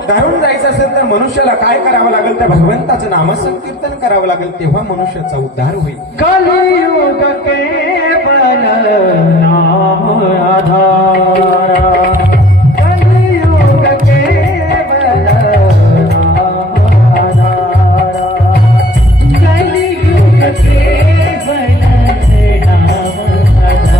उद्धार होऊन जायचं असेल तर मनुष्याला काय करावं लागेल? त्या भगवंताचं नामसंकीर्तन करावं लागेल, तेव्हा मनुष्याचा उद्धार होईल. कलियुग केवल नाम आधारा, कलियुग केवल नाम आधारा, कलियुग केवल नाम आधारा, कलियुग केवल नाम आधारा.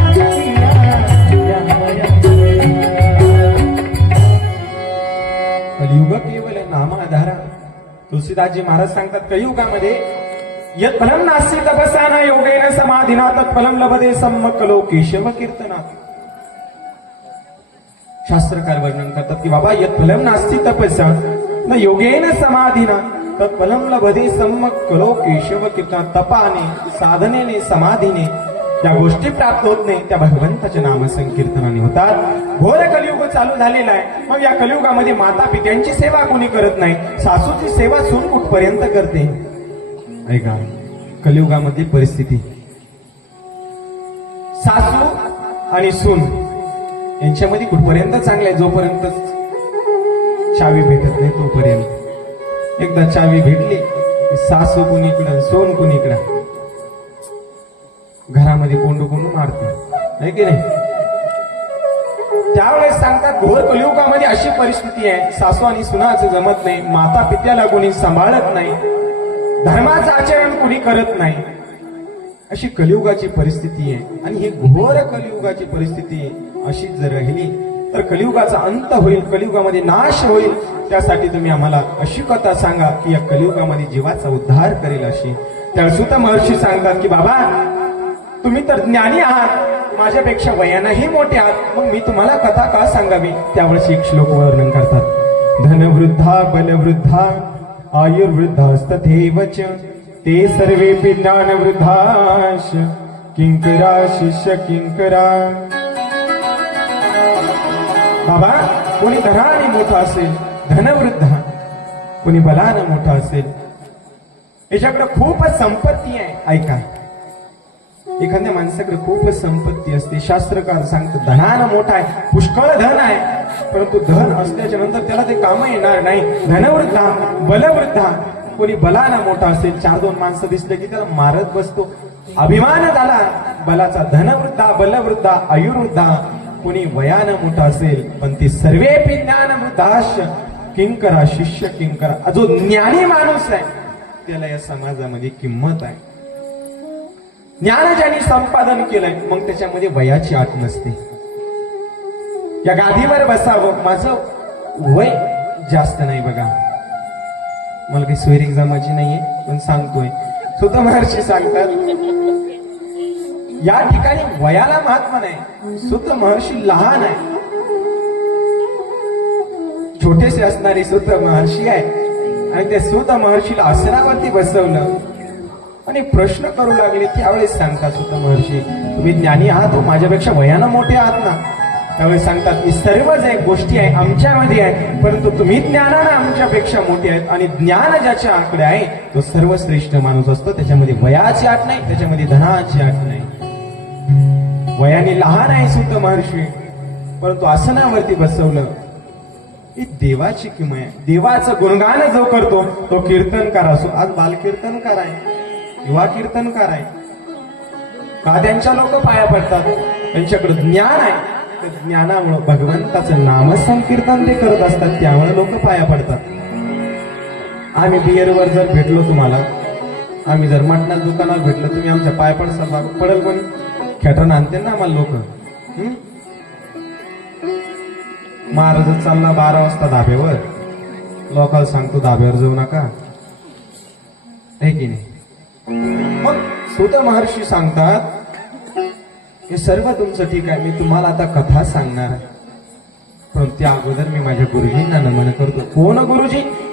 सुमिरा सुमिरा कलियुग केवल नाम आधारा. तुलसीदासजी महाराज सांगतात कलियुगामध्ये यत् फलं नास्ति तपसा न योगेन समाधिना तत् फलं लभते सम्मक्कलो केशव कीर्तनात. शास्त्रकार वर्णन करतात की बाबा यत् फलं नास्ति तपसा न योगेन समाधिना तत् फलं लभते सम्मक्कलो केशव कीर्तनात. तपाने, साधनेने, समाधीने त्या गोष्टी प्राप्त होत नाही, त्या भगवंताच्या नाम संकीर्तनाने होतात. घोर कलियुग चालू झालेला आहे. मग या कलियुगामध्ये माता पित्यांची सेवा कोणी करत नाही, सासूची सेवा सून कुठपर्यंत करते? ऐका, कलियुगामध्ये परिस्थिती सासू आणि सून यांच्यामध्ये कुठपर्यंत चांगलं आहे? जोपर्यंत चावी भेटत नाही तोपर्यंत. एकदा चावी भेटली सासू कुणीकडं सून कुणीकडं, घरामध्ये कोंडू कोंडू मारते, आहे की नाही? त्यावेळेस सांगतात घोर कलियुगामध्ये अशी परिस्थिती आहे, सासू आणि सुनाचं जमत नाही, माता पित्याला कोणी सांभाळत नाही, धर्माचं आचरण कोणी करत नाही, अशी कलियुगाची परिस्थिती आहे. आणि ही घोर कलियुगाची परिस्थिती अशीच जर राहिली तर कलियुगाचा अंत होईल, कलियुगामध्ये नाश होईल. त्यासाठी तुम्ही आम्हाला अशी कथा सांगा की या कलियुगामध्ये जीवाचा उद्धार करेल अशी. त्यावेळेस सुत महर्षी सांगतात की बाबा तुम्ही तर ज्ञानी आहात, माझ्यापेक्षा वयानंही मोठे आहात, मग मी तुम्हाला कथा का सांगावी? त्यावेळेस एक श्लोक वर्णन करतात. धनवृद्धा बलवृद्धा आयुर्वृद्धास्तथैव च ते सर्वेपि ज्ञानवृद्धाश्च किंकरा शिष्य किंकरा. बाबा कोणी धनाने मोठा असेल धनवृद्ध, कोणी बलानं मोठा असेल, याच्याकडे खूपच संपत्ती आहे. ऐका, एखाद्या माणसाकडे खूपच संपत्ती असते, शास्त्रकार सांगतात धनानं मोठा आहे, पुष्कळ धन आहे, परंतु धन असल्याच्या नंतर त्याला ते काम येणार नाही. धनवृद्धा बलवृद्धा, कोणी बलानं मोठा असेल, 4-2 माणसं दिसले की त्याला मारत बसतो, अभिमान झाला बलाचा. धनवृद्धा बलवृद्धा आयुर्वृद्धा, कोणी वयानं मोठा असेल, पण ते सर्वेपि ज्ञानवृद्धाश्च किंकरा शिष्य किंकरा. जो ज्ञानी माणूस आहे त्याला या समाजामध्ये किंमत आहे. ज्ञान ज्यांनी संपादन केलंय मग त्याच्यामध्ये वयाची आट नसते. या गादीवर बसावं, माझं वय जास्त नाही बघा, मला काही सोयरीक जमाची नाहीये, पण सांगतोय. सुत महर्षी सांगतात या ठिकाणी वयाला महत्व नाही. सुत महर्षी लहान आहे, छोटेसे असणारे सुत महर्षी आहे, आणि त्या सुत महर्षीला आसनावरती बसवलं आणि प्रश्न करू लागले. त्यावेळेस सांगतात सुत महर्षी तुम्ही ज्ञानी आहात, माझ्यापेक्षा वयानं मोठे आहात ना? त्यावेळेस सांगतात की सर्व जे गोष्टी आहे आमच्यामध्ये आहे, परंतु तुम्ही ज्ञानानं आमच्यापेक्षा मोठे आहेत, आणि ज्ञान ज्याच्याकडे आहे तो सर्वश्रेष्ठ माणूस असतो. त्याच्यामध्ये वयाची आट नाही, त्याच्यामध्ये धनाची आट नाही. वयाने लहान आहे सुत महर्षी, परंतु आसनावरती बसवलं. ही देवाची किमया आहे. देवाचं गुणगान जो करतो तो कीर्तनकार असो, आज बाल कीर्तनकार आहे, युवा कीर्तनकार आहे, का त्यांच्या लोक पाया पडतात? त्यांच्याकडे ज्ञान आहे, त्या ज्ञानामुळे भगवंताचं नामसंकीर्तन ते करत असतात, त्यामुळे लोक पाया पडतात. आम्ही बियरवर जर भेटलो तुम्हाला, आम्ही जर मटणा दुकानात भेटलो, तुम्ही आमच्या पाय पडेल कोणी? खेटण आणते ना आम्हाला लोक. महाराज चालला 12 वाजता धाब्यावर, लोकांना सांगतो धाब्यावर जाऊ नका, आहे की नाही? मग सुत महर्षी सांगतात हे सर्व तुमचं ठीक आहे, मी तुम्हाला आता कथा सांगणार आहे, पण त्या अगोदर मी माझ्या गुरुजींना नमन करतो. कोण गुरुजी?